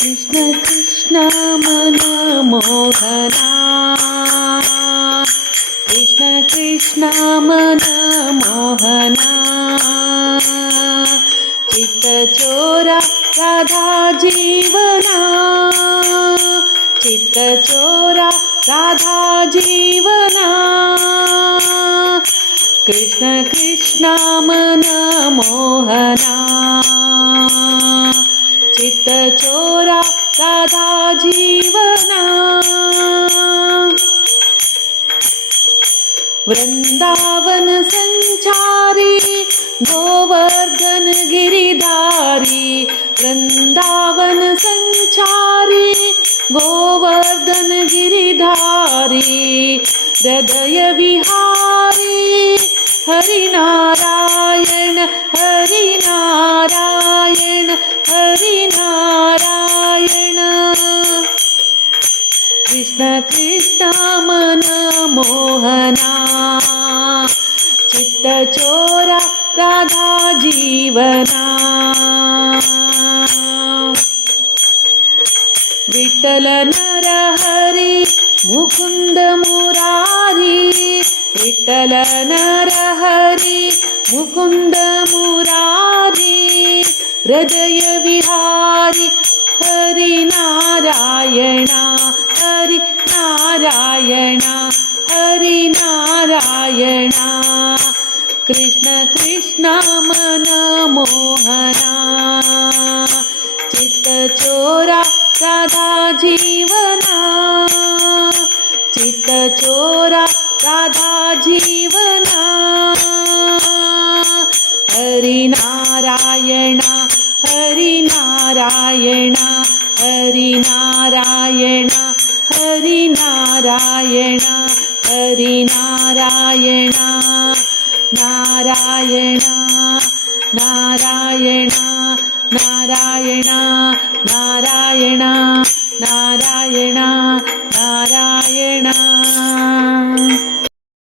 कृष्ण कृष्ण मनमोहना कृष्ण कृष्ण मनमोहना चित्तचोरा राधा जीवना चित्तचोरा राधा जीवना कृष्ण कृष्ण मनमोहना चित्तचोरा राधा जीवना वृंदावन संचारी गोवर्धन गिरिधारी वृंदावन संचारी गोवर्धन गिरिधारी हृदय विहारी हरिनारायण हरिनारायण हरिनारायण कृष्ण कृष्ण मनमोहना चित्तचोरा राधा जीवना विठ्ठल नरहरि मुकुंद मुरारी विठ्ठल नरहरि मुकुंद मुरारी हृदय विहारी हरिनारायण हरिनारायण हरिनारायण कृष्ण कृष्ण मनमोहना चित्तचोरा राधा जीवना चित्तचोरा राधा जीवना हरिनारायण हरिनारायण हरिनारायण हरिनारायण हरिनारायण नारायण नारायण